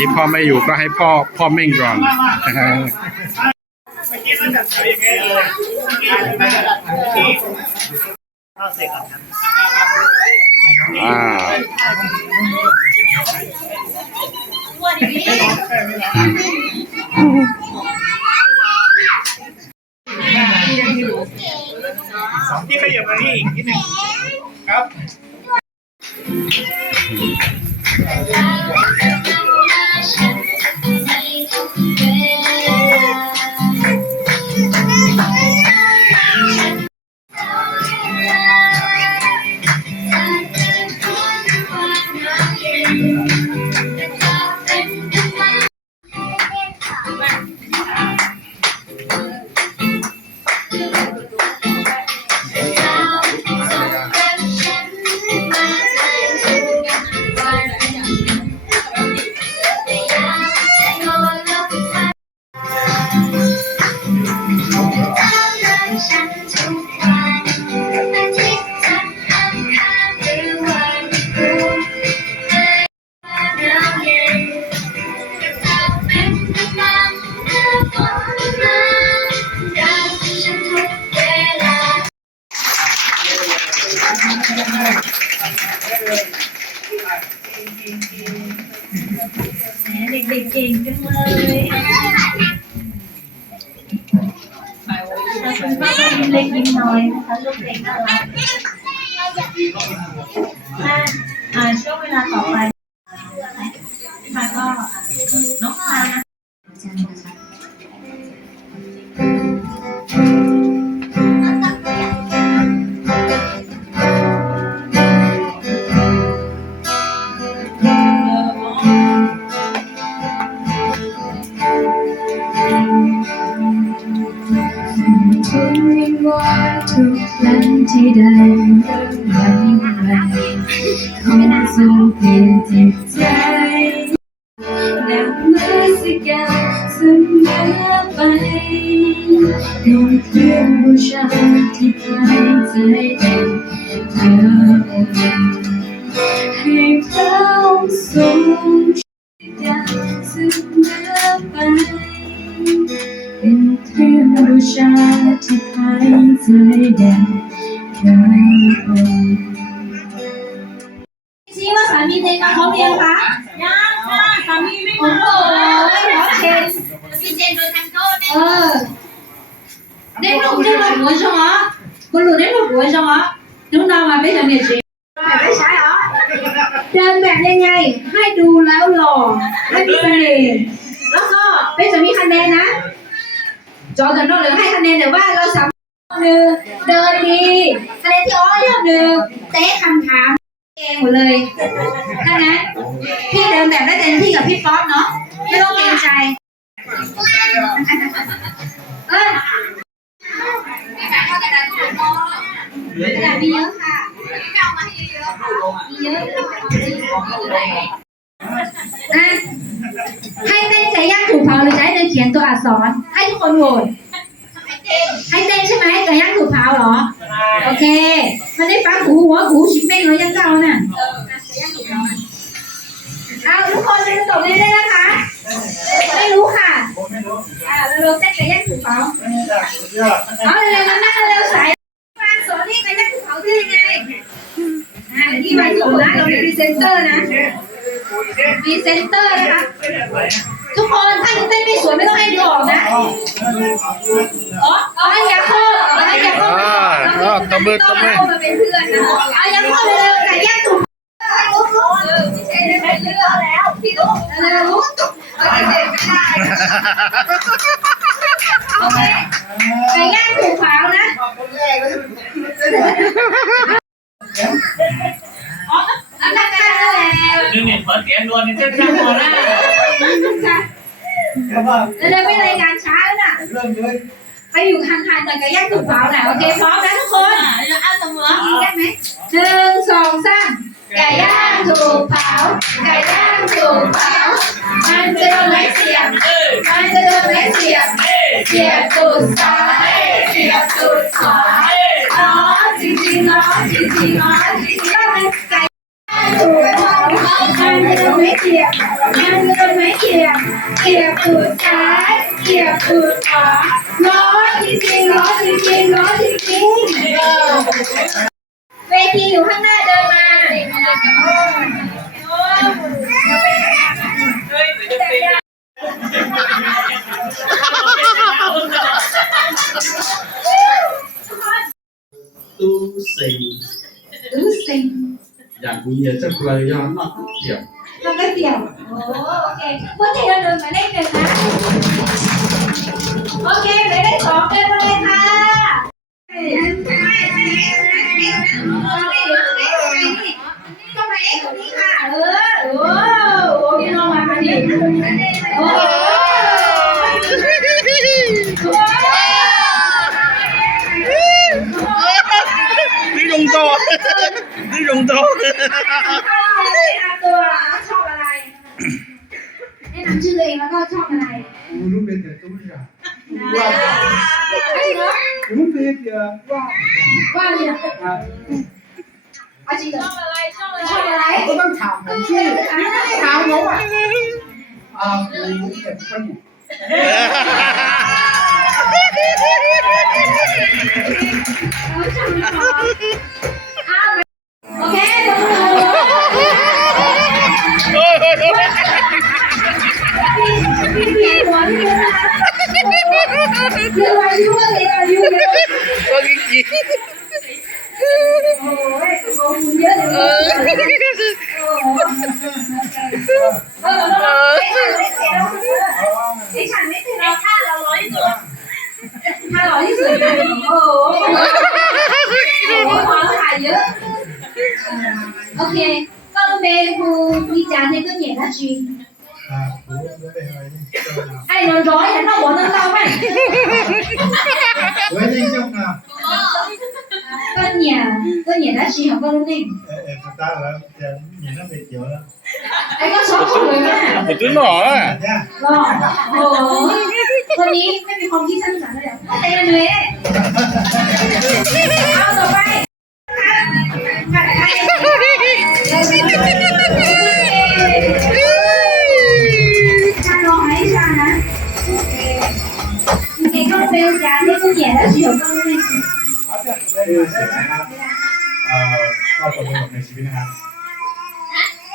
นี้พ่อไม่อยู่ก็ให้พ่อเม่งก่อนที่ขยับมานี่อีกนิดนึงครับเด็กๆเก่งจังเลยคุณพ่อยิ้มเล็กยิ้มน้อยนะคะลูกเด็กน่ารักช่วงเวลาต่อไปค่ะก็น้องพานะทุกครั้งที่ได้ยังไงเขาทรงเปลี่ยนจิตใจและเมื่อสักอย่างเสมอไปดวงเทียนบูชาที่ภายใจเองเธอให้พระองค์ทรงอย่างเสมอไปเป็นเทียนบูชาที่ภายใจแด่เธอชี้ว่าสามีเจนมาพร้อมยังคะยังค่ะสามีไม่มาเลยขอเชนพี่เจนโดนทันโต้ได้ลูกได้ลูกหัวใช่ไหมคุณลูกได้ลูกหัวใช่ไหมchúng ta mà bây giờ nghệ sĩไม่ใช่เหรอเดินแบบยังไงให้ดูแล้วหล่อให้มีเสน่ห์แล้วก็เป็นจะมีคะแนนนะจอจะนอกหรือให้คะแนนแต่ว่าเราสามหนึ่งเดินดีคะแนนที่อ้อยอดหนึ่งเต๊ะคำถามเองหมดเลยถ้างั้นพี่เดินแบบได้เต็มที่กับพี่ป๊อปเนาะไม่ต้องเกรงใจกระดาษมีเยอะค่ะมีเยอะให้เต้นไก่ย่างถูกเผาหรือจะให้เต้นเขียนตัวอักษรให้ทุกคนโหวตให้เต้นใช่ไหมไก่ย่างถูกเผาเหรอโอเคมันได้ฟังหูหัวหูชิมเป้งเลยยังเก่าน่ะเอาทุกคนจะตบได้นะคะไม่รู้ค่ะเราเต้นไก่ย่างถูกเผาเอาเร็วๆนั่งเร็วๆสายมาสอนนี่ไก่ย่างถูกเผาได้ยังไงที่มาถูกนะเราเป็นพรีเซนเตอร์นะพรีเซนเตอร์นะคะทุกคนถ้าเต้นไม่สวยไม่ต้องให้ดูออกนะให้ยาโคให้ยาโคตบมือมาเป็นเพื่อนนะเอายาโคเร็วแต่แยกถูกพี่เชนได้เลือกแล้วพี่ลูกเร็วลูกพี่เชนไม่ได้โอเคไก่ย่างถูกเผานะอันนั้นก็ได้แล้วนี่เปิดเสียงดวนนี่เต้นข้างบนนะเราไม่รายงานช้าแล้วน่ะไปอยู่ห่างๆแต่ไก่ย่างถูกเผาน่ะโอเคพร้อมนะทุกคนเอาเสมอได้ไหม1 2 3ไก่ย่างถูกเผาไก่ย่างถูกเผามันจะโดนไม้เสียบมันจะโดนไม้เสียบเสียบตูดซ้ายเสียบตูดขวาจริงๆเนาะจริงๆเนาะจริงๆเนาะไก่ ถูกมันเดินไม่เหยียบมันเดินไม่เหยียบเหยียบตูดซ้ายเหยียบตูดขวาล้อจริงๆล้อจริงๆล้อจริงๆเวทีอยู่ข้างหน้าเดินมาtu sinh รู้สิง อย่างกูเหยียดจะเลยย้อนนอกเหยียบ แล้วก็เดี่ยวโอเคเมื่อกี้เราเดินมาได้หนึ่งนะโอเคไปได้สองเดินมาเลยค่ะก็มาเอ็กซ์ตรงนี้ค่ะโอ้พี่น้องมาดิโอ้นี่ลงโตนี่ลงโต แนะนำตัวชอบอะไรแนะนำชื่อเองแล้วก็ชอบอะไร Ulu beda tuh ya. อะไรเนาะ Ulu beda. Wah. ว่าเนี่ยอาชีพชอบอะไรชอบอะไร Aku kan sama sih. Sama apa? Aku depan. โอเคพี่หัวพี่เยอะนะเยอะอายุเยอะอายุเยอะ ก็กิ๊ก โอ้ยโอ้เยอะเลยดิฉันไม่ถึงเราถ้าเราร้อยที่สุดถ้าร้อยที่สุดโอ้โหเราถ่ายเยอะโอเคก็เป็นครูวิจารณ์ในตัวเนี่ยนะจี Aku boleh lagi. ไอ้นนร้อยแต่ถ้าหัวนนเต้าไหม Boleh jom nak. ก็เนี่ยนะจีของก็รู้เอง Bentar lah. Nhìn nó bị kiểu đó. ไอ้ก็ช็อกเลยแม่ ผมตื้นหรอ Ya. รอโอ้คนนี้ไม่มีความคิดสร้างสรรค์เลยเต้นเลยเอาต่อไปชาลองให้ชานะเด็กก็เป็นยาที่ผู้ใหญ่แล้วเสียวก็ไม่ Ada.นะครับชอบสงบในชีวิตนะครับ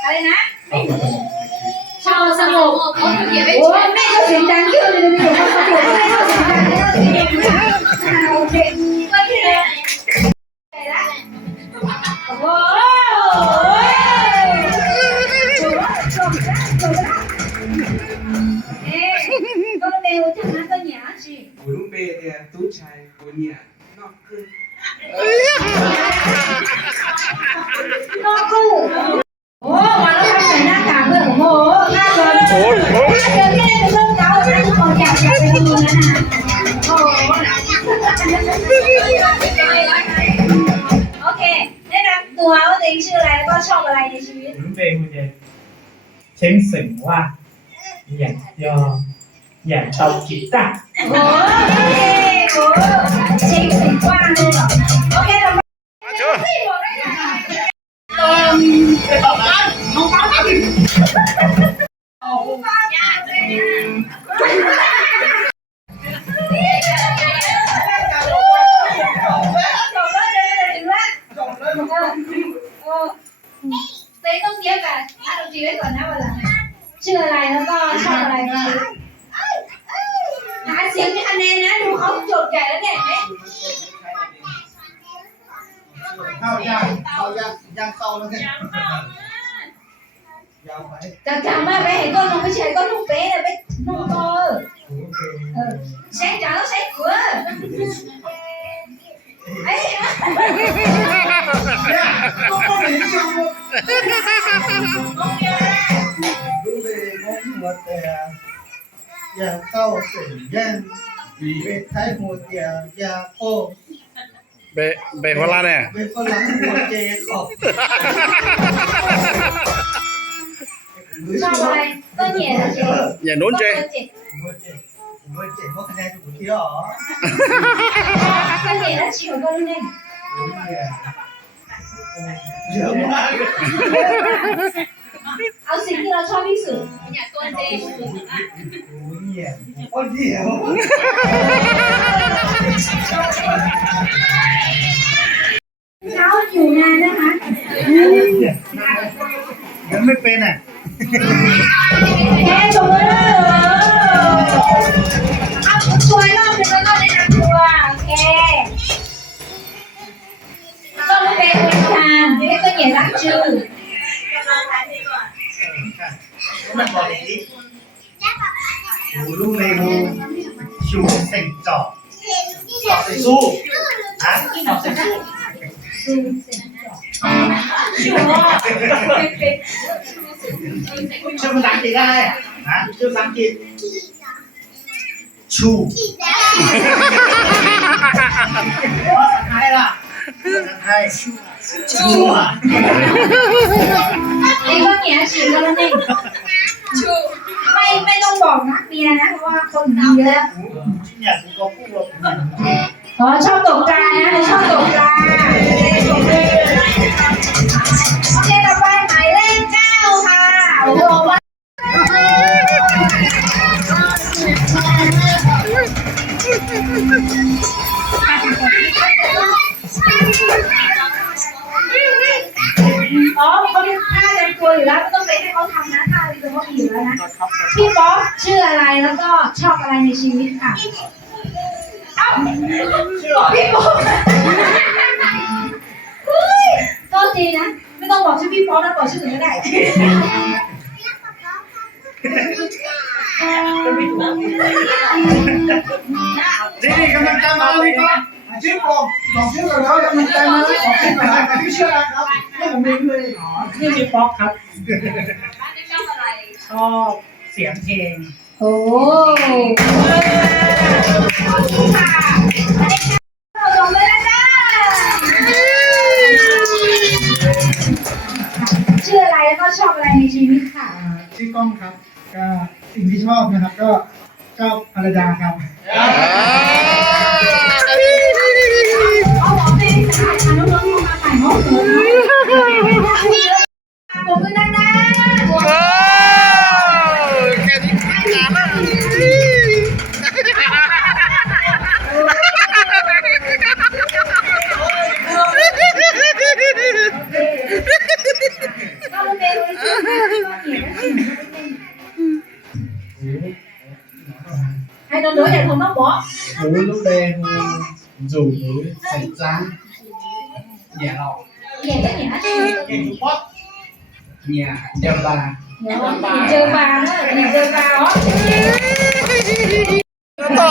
อะไรนะ ชอบสงบในชีวิต ชอบสงบโอ้แม่ก็เสียงดังเยอะเลยมีคนมาบอกว่าให้เขาเสียงดังเยอะโอเคก็ที่เลยโอ้ก็เร็วจังนะก็หยาสิ Của lúc bê thì tú trai của nhà nó cứ น้องกูโอ้มาแล้วใส่หน้ากากเลยโอ้โหหน้าเดินหน้าเดินที่ได้เป็นเรื่องเก่านะทุกคนอยากไปดูนะโอ้โอเคแนะนำตัวว่าตัวเองชื่ออะไรแล้วก็ชอบอะไรในชีวิต của lúc bê của nhà chén sừng hoa dạng do dạng tàu chỉ ta โอ้ยโอ้เช็คถึงกว้างเลยเหรอโอเคเรา เชิญ เต้ต้องเทียบกันอ่ะดนตรีไว้ก่อนนะวันหลังชื่ออะไรแล้วก็ชอบอะไรนะหาเสียงมีคะแนนนะดูเขาโจทย์ใหญ่แล้วเนี่ยเห็นไหม เข้ายากเข้าแล้วเนี่ยยาวไป จากจำว่าไปเห็นก้นนมไม่ใช่ก้นนมเป๊ะเลยไปนมโตใช้จ๋าแล้วใช้เกลือไอ้ ก็ไม่ได้ชอบรู้เลยงงหมดแต่อยากเข้าเสียงแย่งเวทไทยหมดอยากโอ้ เบฮอลลาเนี่ย เวทฝรั่งหัวเจขอบ ชอบอะไรก็เหนียนะเจ๊ อย่าโน้นเจ หัวเจเพราะคะแนนถูกที่หรอ ก็เหนียนะชิวก็รู้เนี่ย รู้เนี่ย เยอะมาก เอาสิ่งที่เราชอบที่สุด โอ้ยเนี่ยคนเดียว เท้าอยู่นานนะคะ ยังไม่เป็นอ่ะ แค่ชมเลยเอาตัวรอบหนึ่งแล้วก็แนะนำตัวโอเคต้องเป็นทางไม่ได้ก็เหยียดรักชื่อ มันบอกอย่างนี้หูลูกเลยหูชูเซ็งจอบจอบใส่สู้ฮะจอบใส่สู้ ชื่อว่าเป็น ชื่อภาษาอังกฤษได้ฮะชื่อภาษาอังกฤษชูภาษาไทยล่ะภาษาไทยชูอ่ะ ไอ้ก็เหนียฉีกแล้วนี่ไม่ต้องบอกนักเมียนะเพราะว่าคนดีเยอะ เนี่ยกูก็พูดว่า อ๋อชอบตกปลานะชอบตกปลาโอเคต่อไปหมายเลข9ค่ะโอ้โหอ๋อเขาเป็นท่าเต็มตัวอยู่แล้วไม่ต้องไปให้เขาทำนะท่าเต็มตัวเขามีอยู่แล้วนะพี่ป๊อปชื่ออะไรแล้วก็ชอบอะไรในชีวิตค่ะเอ้าบอกพี่ป๊อปเฮ้ยก็จริงนะไม่ต้องบอกชื่อพี่ป๊อปนะบอกชื่ออื่นก็ได้นี่กำลังใจมาเลยครับชื่อผมบอกชื่อก่อนแล้วกำลังใจมาเลยบอกชื่อก่อนนะพี่ชื่ออะไรครับให้ผมเองเลยอ๋อ ชื่อป๊อกครับ ชอบเสียงเพลง โอ้ขอบคุณค่ะลงเลยนะจ้าชื่ออะไรแล้วก็ชอบอะไรในชีวิตค่ะ ชื่อกล้องครับก็สิ่งที่ชอบนะครับก็ชอบภรรยาครับ เอาหมอเพลงค่ะน้องๆมาถ่ายห้องเสริมผมคือดังก็เลยเป็นให้น้องๆอย่างผมต้องบอก หูลูกแดงจูใส่จ้างเนี่ยเรา เหยียดก็เหยียด เก่งป๊อป เนี่ยเดียวบา เจอปลาเนอะเจอปลาเหรอต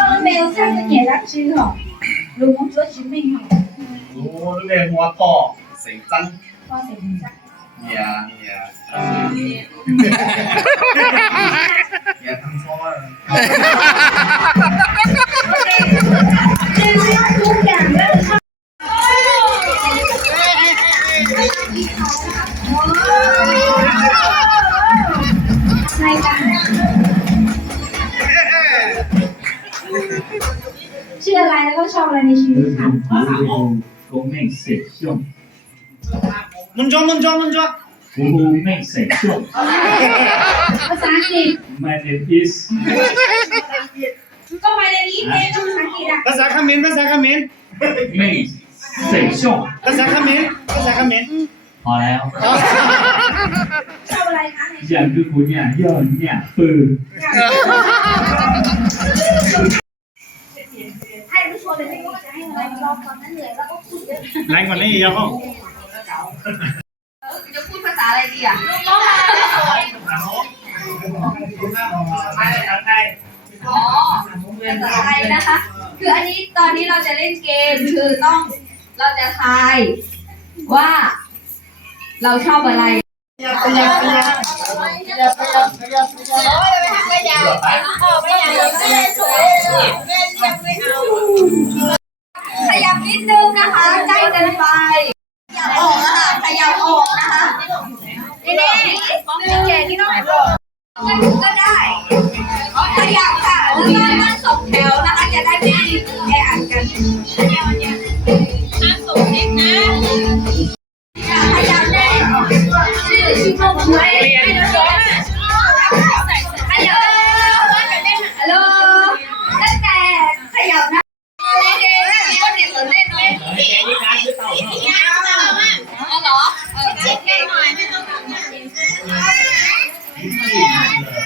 ้องเบลsang cái nhẹ đắt chứ hả luôn muốn chốt chứng minh hả หูลูกแดงหัวต่อใส่จ้าง qua sẽ mình chắc เนี่ยเนี่ยทั้งซ้อน trên cái luôn càng rất là sắc này càngชื่ออะไรแล้วก็ชอบอะไรในชีวิตค่ะ 公妹水兄， มันจอ 湖妹水兄 ภาษาอังกฤษ ，My name is ก็ไปในนี้เองก็ภาษาอังกฤษอ่ะ ภาษาเขมร妹水兄， ภาษาเขมร好แล้ว ชอบอะไรคะใน อย่างคือคุณเนี่ยย่อเนี่ยปืน ให้ผู้ชมเลยไม่รู้จะให้อะไรรอตอนนั้นเหนื่อยแล้วก็พูดเยอะ แรงกว่านี้อีกครับพ่อ จะพูดภาษาอะไรดีอ่ะ อ๋อภาษาไทยนะคะ คืออันนี้ตอนนี้เราจะเล่นเกม คือเราจะทายว่าเราชอบอะไรขยับนิดนึงนะคะใกล้เกินไปขยับออกนะคะขยับออกนะคะนี่ของแก่ที่น้องไหนบอกก็ได้ขยับค่ะแล้วก็ สองแถวนะคะจะได้ไม่แออัดกันห้ามส่งเด็กนะพยายามแน่ชื่อโมงไว้ให้เราสอนฮัลโหลฮัลโหลตั้งแต่ขยับนะเด็กก็เด็กเหมือนเล่นเลยเอาเหรอโอเคหน่อยไม่ต้องทำงาน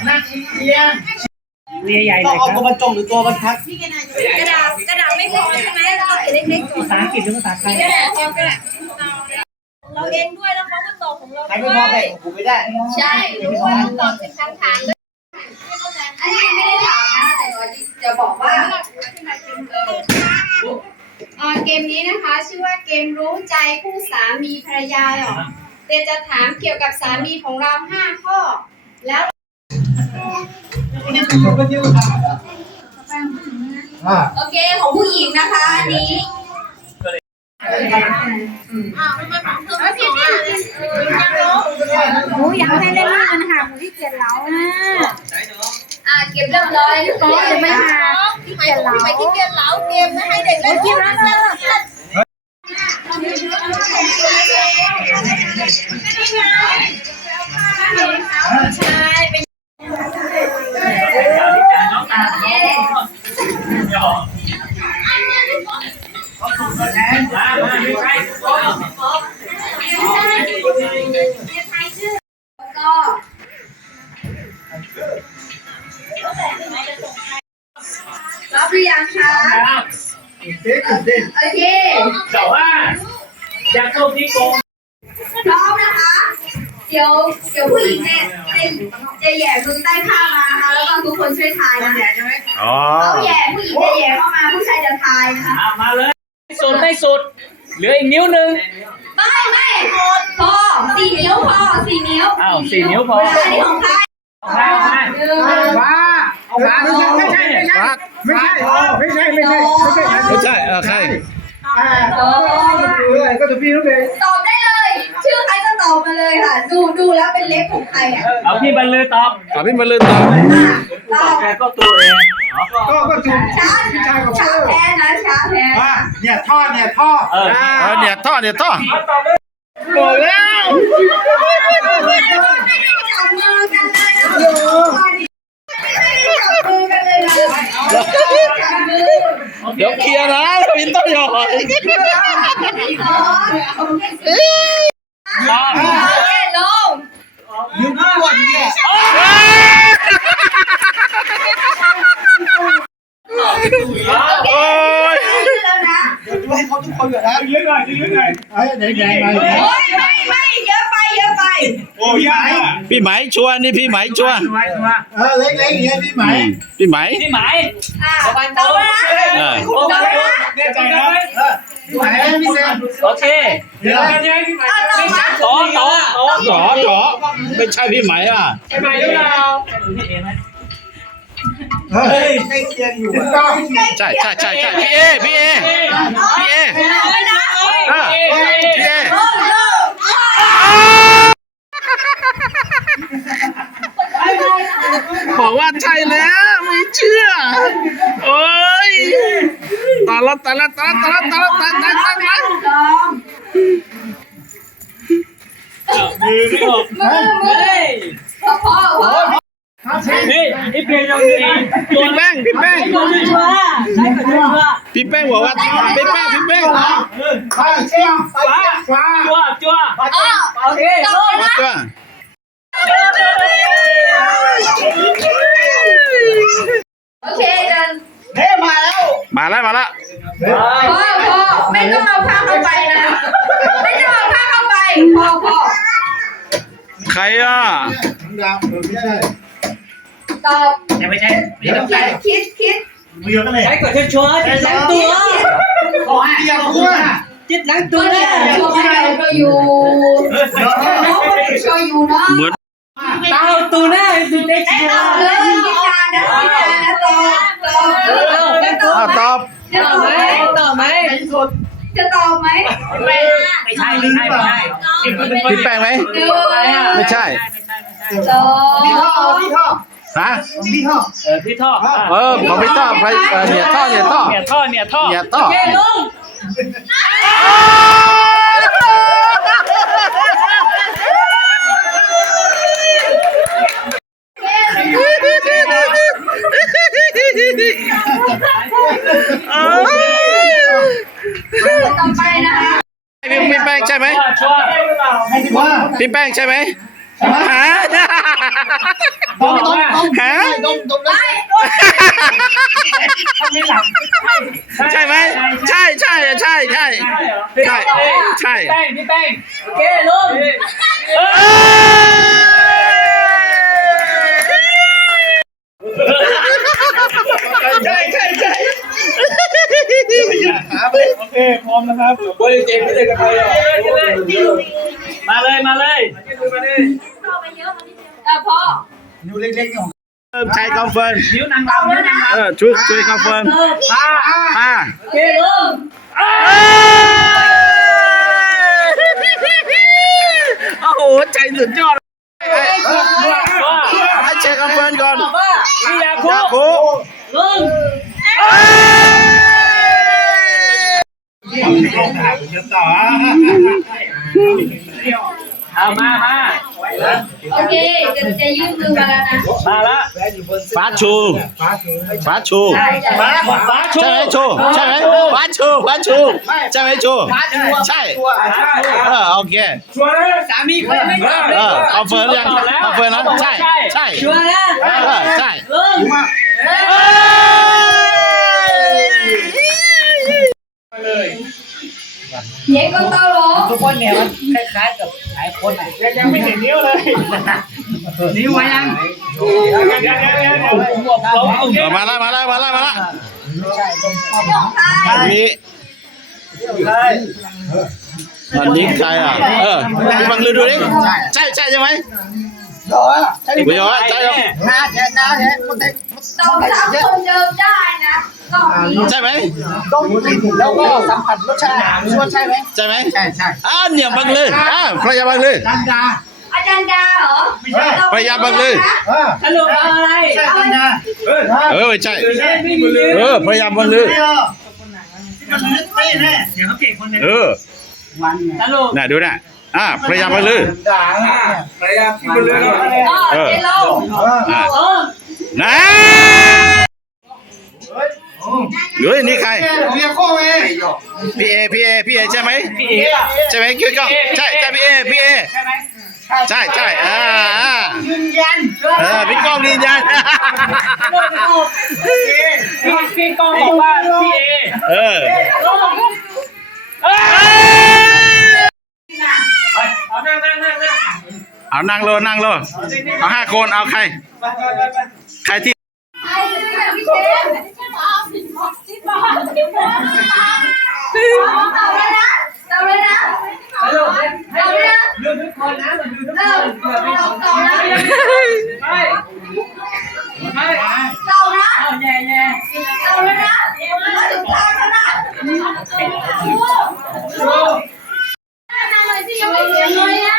นั่งเรียน เรียใหญ่ ต้ เล อง ย เอา ค ตัว รับบ รรจงหรือตัวบรรทัด กระดาษไม่พอใช่ไหมเราเอาเล็กๆก่อน ภาษาอังกฤษหรือภาษาไทย กระดาษพอก็ได้เราเองด้วยแล้วเขาก็ตอบของเรา ใครไม่ ด้ พอ ว แบ่ ย งผมไม่ได้ ใช่รู้ว่าตอบเป็นคำถามด้วยอันนี้ไม่ได้ถามนะแต่เราจะบอกว่าเกมนี้นะคะชื่อว่าเกมรู้ใจคู่สามีภรรยาหรอเดี๋ยวจะถามเกี่ยวกับสามีของเรา5 ข้อแล้วโอเคของผู้หญิงนะคะอันนี้หนูอยากให้เล่นกันค่ะหนูที่เกียจเราเก็บเรียบร้อยก็จะไม่มาที่เกียจเราไปที่เกียจเราเกมไม่ให้เด็กเล่นเกมแล้วใช่เป็นก็รับหรือยังคะโอเค แต่ว่าอยากเข้าที่โกง พร้อมนะคะ เดี๋ยวผู้หญิงจะแย่มือใต้ผ้ามานะคะแล้วก็ทุกคนช่วยทายนะ อ๋อ เขาแย่ผู้หญิงจะแย่เข้ามาผู้ชายจะทายนะคะ มาเลยสุดไม่สุดเหลืออีกนิ้วหนึ่ง ไม่พอ4 นิ้วพอ4 นิ้ว อ้าว4 นิ้วพอ อันนี้ของใคร ว้าเอาว้าไม่ใช่ไม่ใช่ไม่ใช่ใคร ก็จะพี่รู้เลย ตอบได้เลย ชื่อใครก็ตอบมาเลยค่ะ ดูแล้วเป็นเล็บของใครอ่ะ เอาพี่บรรลือตอบ พี่มาเลยตอบ ตอบ แกก็ตัวเอง ก็ถูก ช้าแพ้นะช้าแพ้ ว่าเนี่ยท่อ เนี่ยท่อ บอกแล้ว จับมือกันเลยนะจับมือกันเลยนะจับมือ เดี๋ยวเคลียร์นะวินต้องหยอด ตอบ ลง ยืนปวดเนี่ย โอ้ย แล้วนะ เดี๋ยวดูให้เขาทุกคนก่อนนะ เยอะหน่อยเยอะหน่อยไหน โอ้ยไม่เยอะไป โอ้ย พี่ไหมชัวร์นี่พี่ไหมชัวร์ เล็กๆอย่างเงี้ยพี่ไหม พี่ไหม พี่หมาย ตอบนะ โอเค แน่ใจนะ พี่ไหมพี่เซน โอเค เดี๋ยว ต่อ จ๋อไม่ใช่พี่ไหมอ่ะ ใช่ไหมหรือเปล่า เฮ้ยใกล้เคียงอยู่ต้อง ใช่พี่เอพี่เอบอกว่าใช่แล้วไม่เชื่อโอ้ยตาละ มือไม่ออก พอ เฮ้ยนี่เพลงเราเอง พี่แป้ง ใช้ก่อนชัวร์ใช้ก่อนชัวร์ พี่แป้งบอกว่าพี่แป้ง ไปเชี่ยไปฟ้า จั่วโอเคลง มาจ้า โอเคกัน เฮ้มาแล้ว มาแล้ว พอไม่ต้องเอาผ้าเข้าไปนะไม่ต้องเอาผ้าเข้าไปพอ ใครอ่ะ ดาวไม่ใช่ ตอบ ยังไม่ใช่นี่ต้องใช้ คิด มือกันเลย ใช้ก่อนชัวร์จิตล้างตัว เกี่ยวกับว่า จิตล้างตั ตัว วเนี่ยโชว์ให้อยู่น้องคนโชว์อยู่เนาะ เหมือน เต้าตัวหน้าดูได้ชัว ตอบ ร์ เลยพิการนะตอบ ตอบ จะตอบไหม ต่อไหม จะตอบไหม ไม่ใช่พี่แป้งไหมไม่ใช่ สอง พี่ท่อ ฮะ พี่ท่อ พี่ท่อ ของพี่ท่อเนี่ยท่อ เนี่ยท่อ โอเคลุง ต่อไปนะคะ พี่แป้งใช่ไหม ชัวร์ ว่า พี่แป้งใช่ไหมฮะ ดมดม ฮะ ดมดมเลย ไม่หลับ ใช่ไหมใช่ใช่ใช่ใช่ใช่ใช่ พี่แป้ง โอเคลุง ใช่ใช่ใช่ โอเคพร้อมนะครับ บริเกมไม่ได้กับใครมาเลยมาเลย พ่อ อยู่เล็กๆของ ใช่คอนเฟิร์ม นิ้วนางรำนิ้วนางรำ ช่วยคอนเฟิร์ม โอเคลุง โอ้โหใจสุดยอด ว่า ให้เช็คคอนเฟิร์มก่อน วิยา อยาก คุ คุ ลุง เอามา โอเคจะยื่นมือมาแล้วนะ มาละ ฟ้าชูฟ้าชู ฟ้าชู ใช่ไหมชูใช่ไหมฟ้าชูใช่ไหมชูใช่โอเค ชัวร์สามีเขาไม่ตอบเลย คอนเฟิร์มยังคอนเฟิร์มนะใช่ใช่ ชัวร์นะ ใช่ ลุง เย้ก็ต้องร้อง ทุกคนเนี่ยมันคล้ายๆกับหลายคนอ่ะ ยังไม่เห็นนิ้วเลย นิ้วไว้ยัง มาแล้วอันนี้ใครอ่ะพี่บังลือดูดิใช่ไหม หรอใช่ ไม่ยอมใช่ไหม หน้าแค่คนเด็ก ต้องสามคนเดิมได้นะรอบนี้ ใช่ไหม ต้องแล้วก็สัมผัสรสชาติชัวร์ใช่ไหม ใช่ไหม ใช่ใช่ เนี่ยบังลือภรรยาบังลือ ดันดา อาจารย์ดาเหรอ ภรรยาบังลือ สรุปเอาอะไร ใช่ดันดา ไม่ใช่ภรรยาบังลือ ที่มันลึกไปแน่เดี๋ยวเขาเก่งคนนึงวันเนี่ย สรุป น่ะดูน่ะภรรยาบังลือ ด่า พยายามที่บนเรือ เจโล นะหรือนี่ใคร เรียกโค้เว้ย พี่เอใช่ไหม พี่เอ๋อะ ใช่ไหมคิวก้องใช่พี่เอใช่ยืนยัน พี่ก้องยืนยัน พี่กองบอกว่าพี่เอเอานั่ง เอานั่งโลเอา5 คนเอาใครที่ ใครเป็นพี่เชฟต่อเลยนะ ลืมทุกคนนะลืมทุกคนเผื่อไม่ต้องต่อนะไม่ต่อนะ เอาแย่ ต่อเลยนะมาถึงทางแล้วนะทำไมพี่ยังไม่เขียนเลยอ่ะ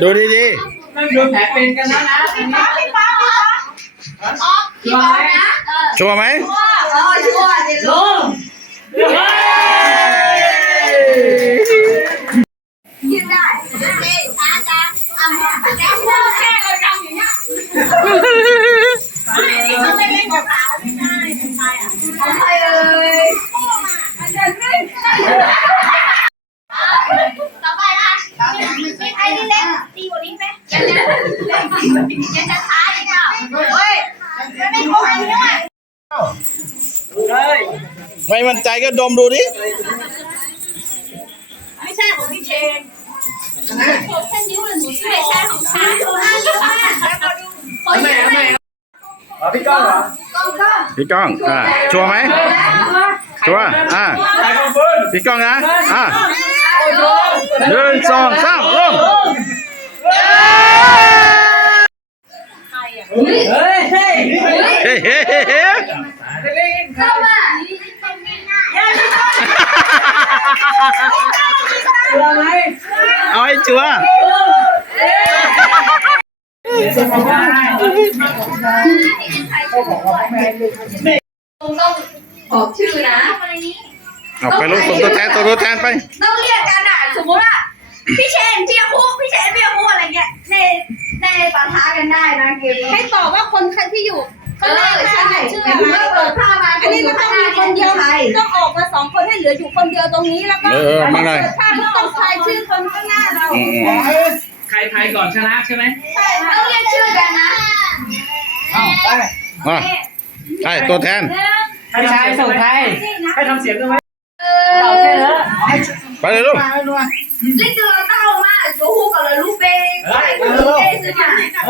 ดูดี นั่งดูแผลเป็นกันนะพี่ป้านะ ๆชัวร์ไหม ชัวร์สิลุงยืนได้ช้าจ้าแล้วพ่อแค่เราทำอย่างนี้เขาไม่เล่นกับเราไม่ได้ใครอ่ะของใครเอ่ยมันจะขึ้นต่อไปค่ะมีใครที่เล่นดีกว่านี้ไหมยังจะท้าอีกอ่ะเฮ้ยไม่ครบด้วย ไม่มั่นใจก็ดมดูดิ ไม่ใช่ของพี่เชนผมแค่นิ้วเลยหนูช่วยใช่ของฉันคนไหนพี่ก้องเหรอ พี่ก้องชัวร์ไหมชัวร์ใครกองฟืน พี่ก้องนะ1 2 3ลง เฮ้ย เฮ้ เล่นเข้ามาตัวไหม เอาให้ชัวร์ ต้องบอกชื่อนะ เอาไปลูกส่งตัวแทนไป ต้องเรียกกันอ่ะสมมติว่าพี่เชนพี่ยาคุพี่เชนพี่ยาคุอะไรเงี้ยในปะทะกันได้นะเกมนี้ ให้ตอบว่าคนที่อยู่ข้างหน้าใช่ชื่อ แต่ อะไร เมื่อเปิดภาพมา อันนี้ก็ต้องมีคนเดียวต้องออกมาสองคนให้เหลืออยู่คนเดียวตรงนี้แล้วก็ มาเลย เปิดภาพต้องทายชื่อคนข้างหน้าเรา ใครทายก่อนชนะใช่ไหม ต้องเรียกชื่อกันนะ มาใช่ตัวแทน ให้ชายส่งใครให้ทำเสียงด้วยไหม ไปเลยลูก เล่นตัวเต้ามาตัวฮูกับเลยลูกเป้ลูกเป้ซื้อมาเล่นตั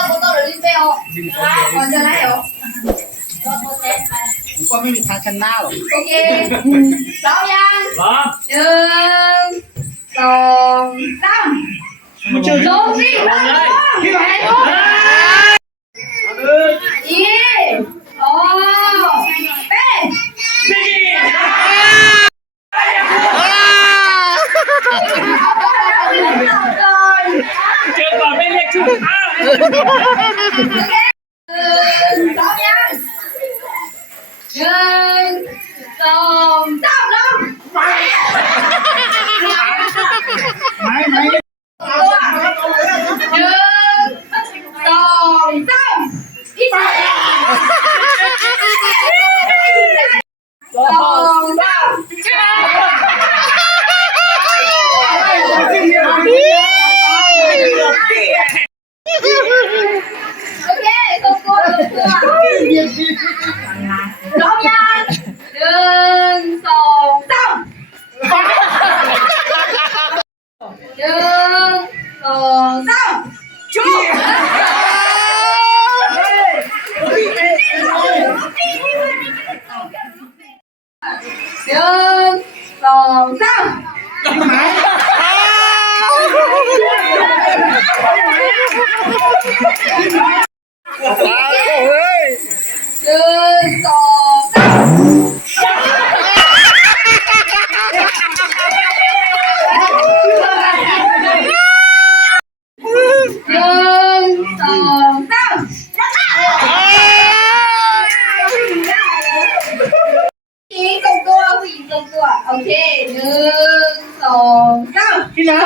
วโตหรือลูกเป้ก่อนจะไล่เหรอ ผมก็ไม่มีทางชนะหรอก โอเคพร้อมยัง พร้อม 1 2 3ลงสิลงเลยพี่ไหนลงอีโอ้เป้เจอก่อนไม่เรียกชื่ออ้าว พร้อมยัง1 2 3ลงไป ตัว1 2 3พี่ชาย2 3โอเคตัวพร้อมยัง1 2 3 ชู1 2 3 ตายเฮ้ย 1 2 3ผู้หญิงตรงตัวโอเค1 2 3พี่น้า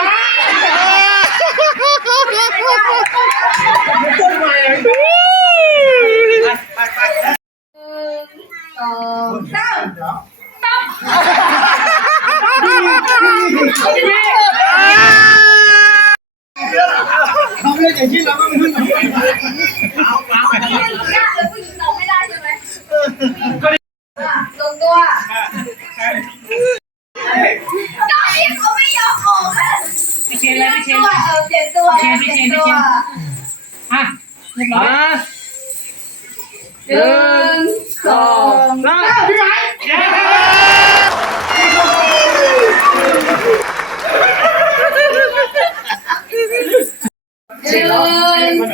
เขาไม่ได้อย่างที่เราไม่รู้ ผู้หญิงตอบไม่ได้ใช่ไหมตรงตัวตอนนี้เขาไม่ยอมออก พี่เชนเลยพี่เชน เจ็บตัว อ่ะเรียบร้อย 1 2 3พี่ไหน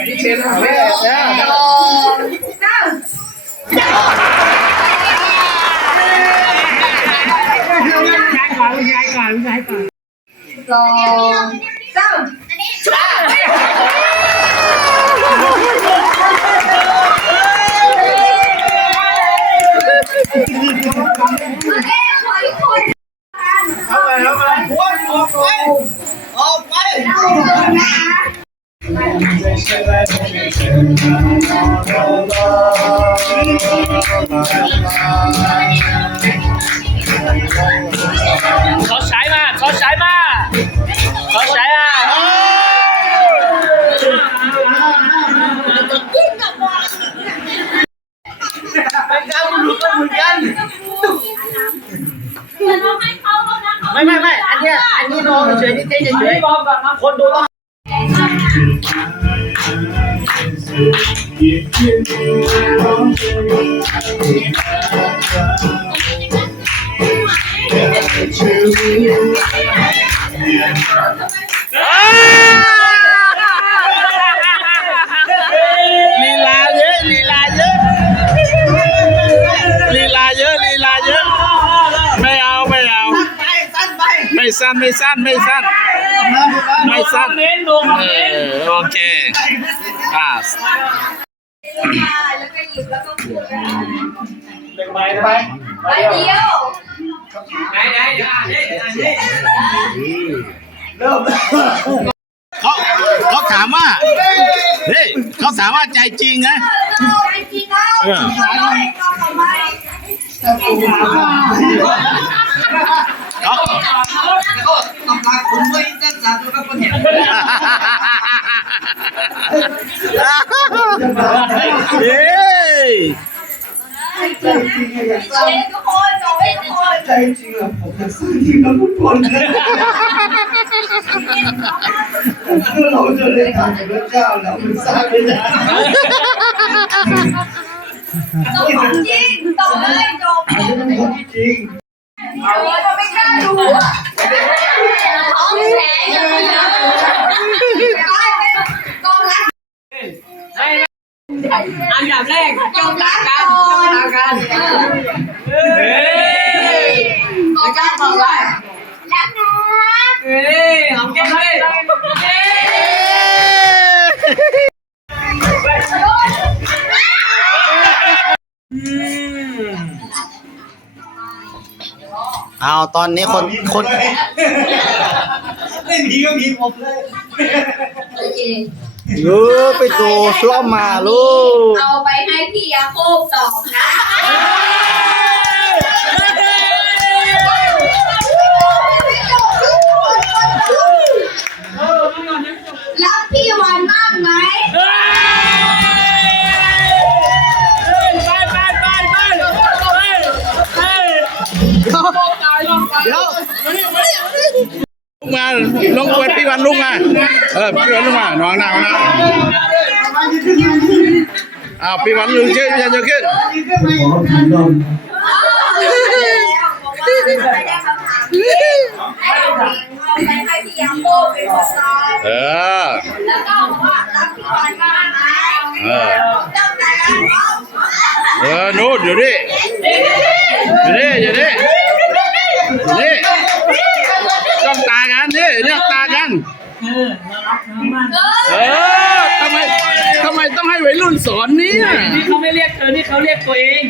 พี่เชนเอาไม่ได้แล้ว ย้ายก่อนย้ายก่อน เอาไปออกไป เขาใช้มาไม่อันนี้น้องเฉยๆเฉย บอกก่อนบางคนดูต้อง ลีลาเยอะ สั้นไม่สั้นไม่สั้นไม่สั้น เน้นลง โอเคอ่า แล้วก็หยิบแล้วก็พูด ไปไป ไปเดียว ไหนเดี๋ยวอ่านนี่ เริ่ม เขาถามว่าเฮ้ยเขาถามว่าใจจริงนะ ใจจริงแล้วทำไม เขา ต้องการคุณด้วยจังจังก็คนเห็น เฮ้ย เชฟทุกคนจบให้ทุกคน ใจจริงอะผมจะซื้อทีมนักฟุตบอลคือเราจะได้ทำพระเจ้าแล้วมันสร้างไม่ได้ จบของจริงจบเลยจบ จริง เอาเลยไม่กล้าดูท้องแข็งกองรัก อันดับแรกจ้องตากันเฮ้ย ไม่กล้าบอกว่ารักนะ เฮ้ยหอมแก้มเลยเฮ้ย เอาตอนนี้คน ไม่มีก็มีผมเลย โอเค ไปดูสล้อมมาลูก เอาไปให้พี่ยาโคบตอบนะรักพี่วันมากไหม มาลงเปิดพี่วันลุกมาพี่วันลุกมาน้องหน้าพี่วันลุกชื่อพี่จะขึ้น ขอผีดม ไม่ได้คำถามให้เอาไปให้พี่ยาโคบเป็นคนตอบ แล้วก็บอกว่ารักพี่วันมากไหมตั้งใจแล้ว นู่นอยู่นี่ต้องตากันนี่เรียกตากันทำไมต้องให้วัยรุ่นสอนเนี่ย นี่เขาไม่เรียกเธอนี่เขาเรียกตัวเอง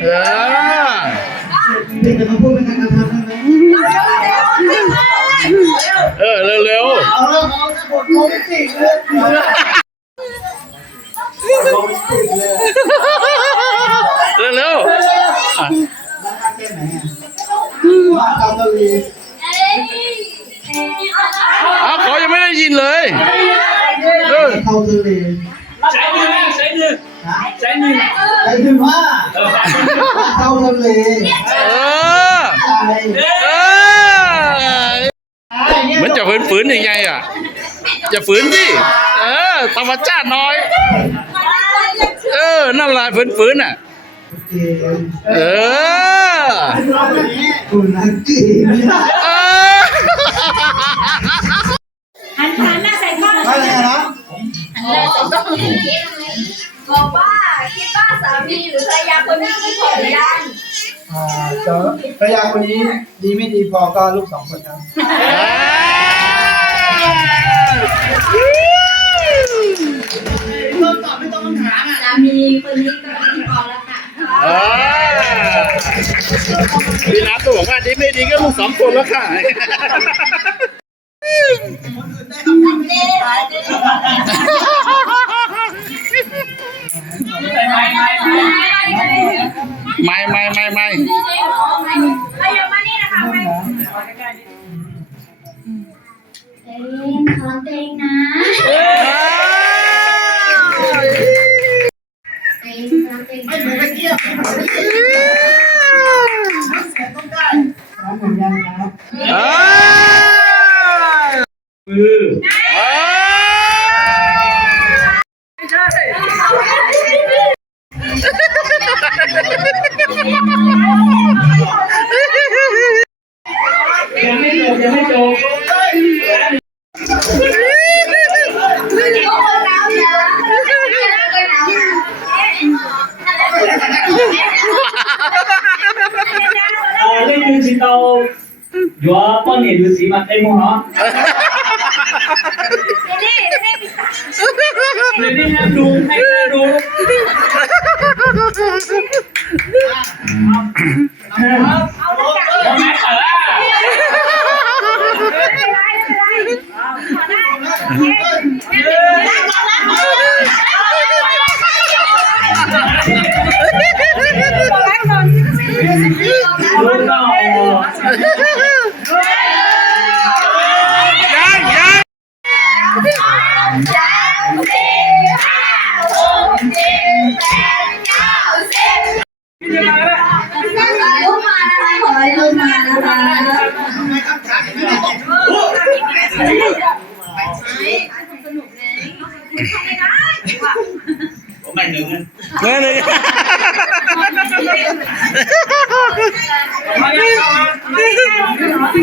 นี่จะมาพูดเป็นการกระทำได้ไหม เร็ว เอาแล้วเอาบทโรแมนติกเลยโรแมนติกเลย เร็ว แค่ไหนอ่ะว่าเกาหลี เขายังไม่ได้ยินเลย เข้าทะเล ใช้มือใช้มือ ไอ้ถึงว่าเข้าทะเลใจ เหมือนจะฝืนยังไงอ่ะจะฝืนสิธรรมชาติน้อยนั่นแหละฝืนอ่ะคุณนักกีฬา หันหน้าใส่กล้อง อะไรนะ บอกว่าคิดว่าสามีหรือภรรยาคนนี้มีผลยัน ก็ภรรยาคนนี้ดีไม่ดีพอก็ลูก2 คนครับตอบไม่ต้องคำถามอ่ะ สามีคนนี้ก็ดีพอแล้วค่ะ พี่นัทตัวบอกว่าดีไม่ดีก็ลูก2 คนแล้วค่ะ ไม่ ไปยังมานี่นะคะไปขอเตงนะไม่เหมือนตะเกียบต้องได้พร้อมเหมือนกันครับ ยัวป้อนเนี่ยดูสีมาเต็มหัวเดี๋ยวนี้ห้ามดูให้หน้าดูเอาแม่เต๋อดูต่อ ลูกมานะคะขอให้ลูกมานะคะไม่หนึ่ง เมื่อเลย ไ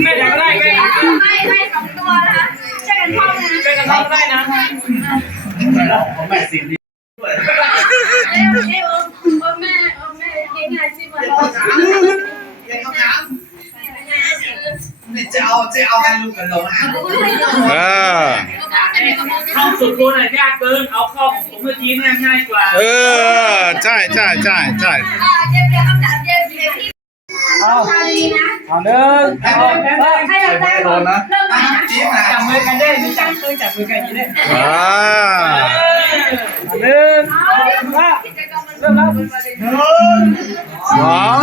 ม่ได้ก็ได้ไม่สองตัวนะคะช่วยกันท่องนะ ช่วยกันท่องได้นะ ผมแม่สิบดีจะเอาให้ลูกกันลงนะ ท่องสุดตัวไหนยากเกินเอาข้อของผมเมื่อกี้เนี่ยง่ายกว่า ใช่ใช่ใช่ใช่ เอาหนึ่ง ให้เราได้เริ่มใหม่นะ จับมือกันได้มีจับมือกันอย่างนี้ได้หนึ่งเริ่มแล้ว สองสาม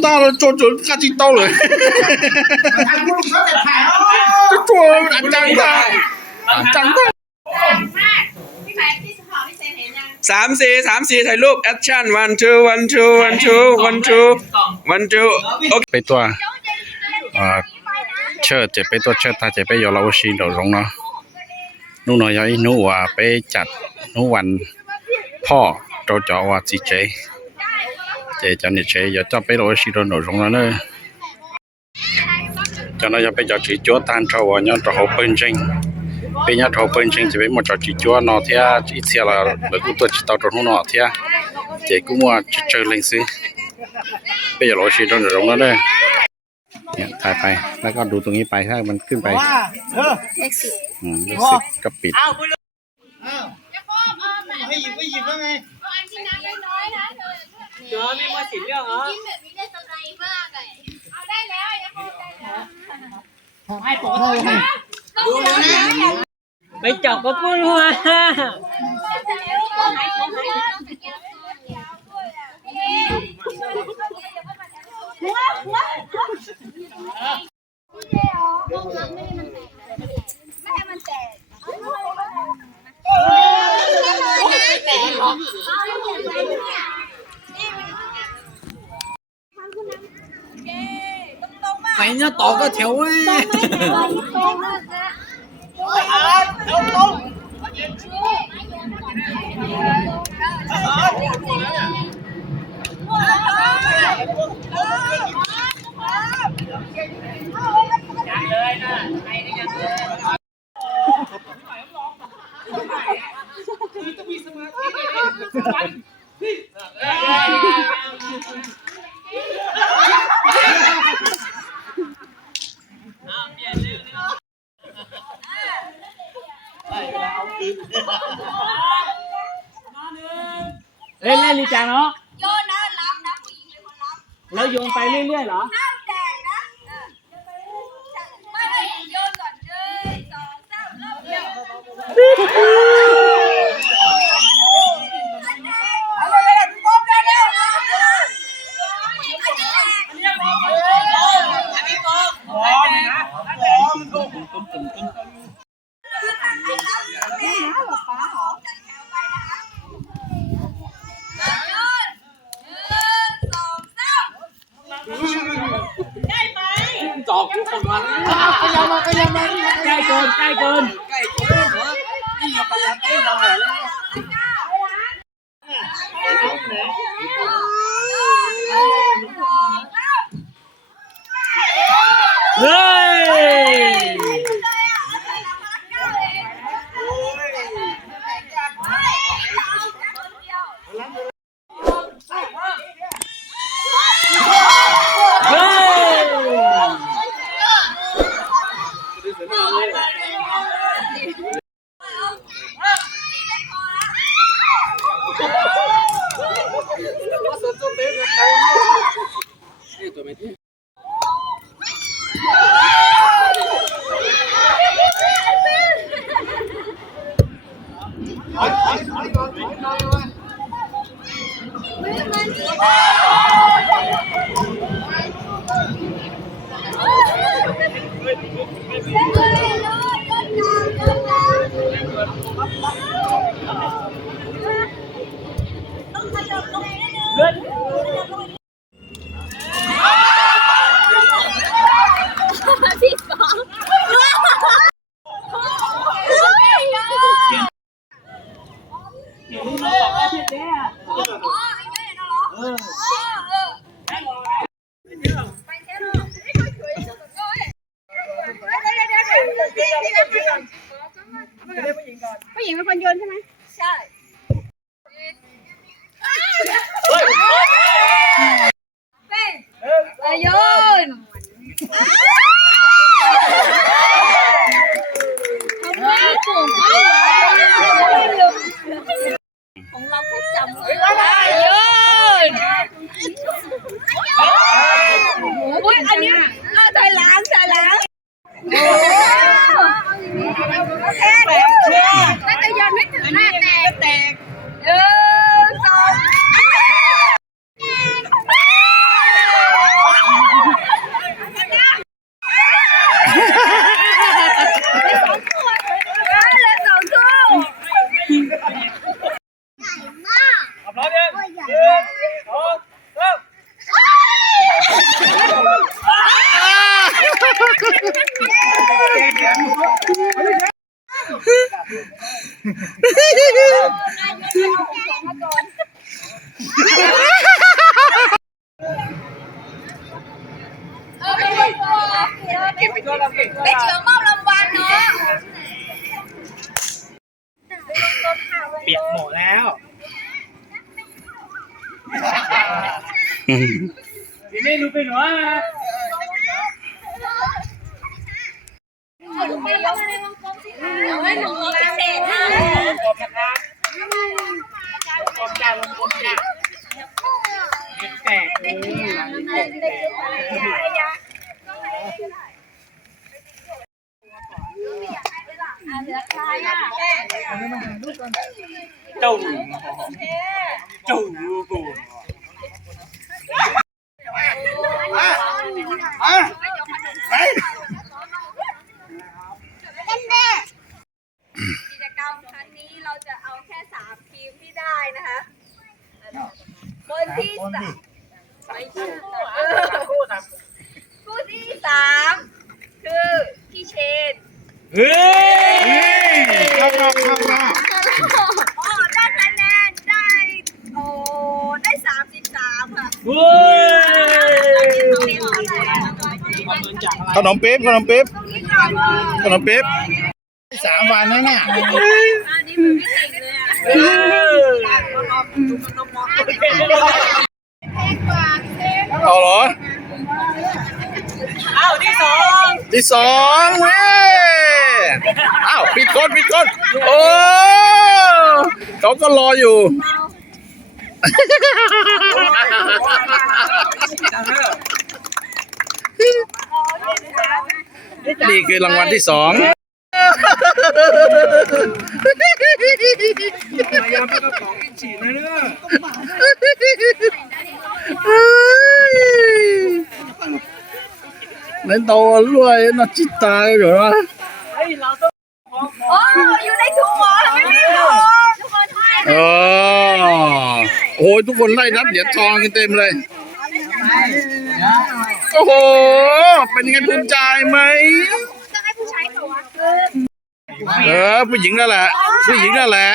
到了，做赶紧到了。这做长大，长大。3 4 ถ่ายรูปแอคชั่น1 2 1 2 1 2 1 2 1 2โอเคไปตัวเชิดจะไปตัวเชิดถ้าจะไปอยู่เราชีเราลงเนาะนู่นหน่อยนู่นว่าไปจัดนู่นวันพ่อเราจะว่าจีเจcho nên chế giờ cho bé rồi xí rồi nổi rong nữa cho nó cho bé cho chỉ chúa tan trâu vào nhau trâu hậu bên trên bây giờ trâu bên trên thì bé một trâu chỉ chúa nó thì ít xe là được cũng tôi chỉ tao trâu nó thì chế cũng mua chơi lên xí bây giờ rồi xí rồi nổi rong nữa đâyถ่ายไปแล้วก็ดูตรงนี้ไปถ้ามันขึ้นไปเลข 10ก็ปิดไม่หยิบแล้วไง เจอไม่มาสิเรื่องเหรอ ยิ้มแบบนี้ได้สไลด์มากเลยเอาได้แล้วอย่าพอใจแล้ว ให้ปกติไปจับกระปุ้นหัวไปเนี่ยต่อก็แถวเว้ยเล่นลีจังเนาะ โยนนะรับนะผู้หญิงเป็นคนรับ แล้วโยนไปเรื่อยๆเหรอ ห้ามแตกนะไม่โยนก่อนเลย2 3เริ่มเดียวเอาเลยพร้อมแล้วเนี่ยจอกกูคนวันใกล้เกินนี่เราพยายามเต้นเราเหรอ ผู้หญิงเป็นคนโยนใช่ไหมใช่โยนของเราแค่จำเลยโยนอุ้ยอันนี้ใส่ล้างโอเคน่าจะยันไม่ถึงหน้าแตกสองไม่เชื่อมอบรางวัลเนาะ เปียกหมดแล้วไม่รู้เป็นว่าไม่หนูพิเศษนะแตกเจ้ากิจกรรมครั้งนี้เราจะเอาแค่3ทีมที่ได้นะคะคนที่ผู้ที่3คือพี่เชนเข้าได้คะแนนได้33ค่ะขนมปี๊บ3 วันแล้วเนี่ยอันนี้มันไม่ติดเลยเอาเหรอที่สองเว้ยอ้าวปิดก้นโอ้เขาก็รออยู่นี่คือรางวัลที่2พยายามไปกระป๋องฉีดนะเนี่ยนั่นโตรวยน่าจิตตายเหรออยู่ในถุงหมอไม่มีหรอทุกคนให้โอ้โหทุกคนไล่นับเหรียญทองกันเต็มเลยโอ้โหเป็นไงภูมิใจไหมต้องให้ผู้ชายเขาวะผู้หญิงนั่นแหละให้ผู้ชายนะแล้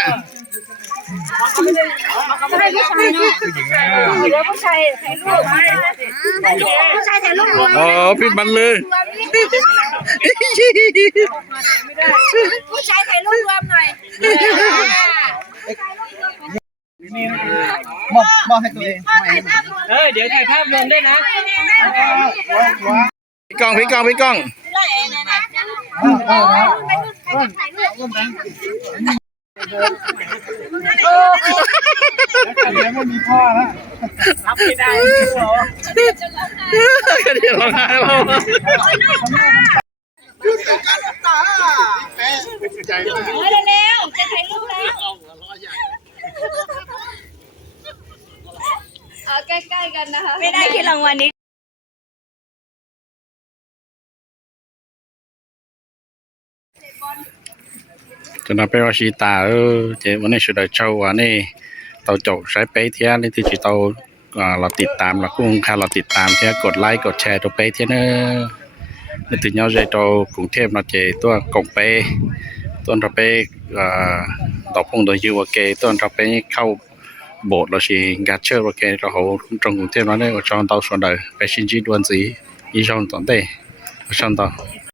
วผู้ชายถ่ายรูปผู้ชายถ่ายรูปปิดมันเลยผู้ชายถ่ายรูปรวมหน่อยมอบให้ตัวเองเดี๋ยวถ่ายภาพรวมได้นะพี่กล้อง เลี้ยงไม่มีพ่อแล้ว รับไม่ได้เหรอ ก็เดี๋ยวเราให้เรา ใจมาก เร็วๆจะถ่ายรูปแล้วเอาใกล้ๆกันนะคะไม่ได้ที่รางวัลนี้ cho nó bé xí ta chế vấn đề sự đời châu à nè tàu chậu trái bé thế nên thì chỉ tàu làติดตามlà cũng khá làติดตามthế กดไลค์กดแชร์ตัวเป้thế nữa nên từ nhau dây tàu cũng thêm là chếตัวcộngเป้ตัวเราเป้ต่อพงโดยยูโอเคตัวเราเป้เข้าโบสถ์เราสิกัดเชื่อโอเคเราเขาตรงกรุงเทพมาเนี่ยก็ชอนเตาส่วนใดไปชินจีดวนสีอีชอนตอนเต้ชอนต่อ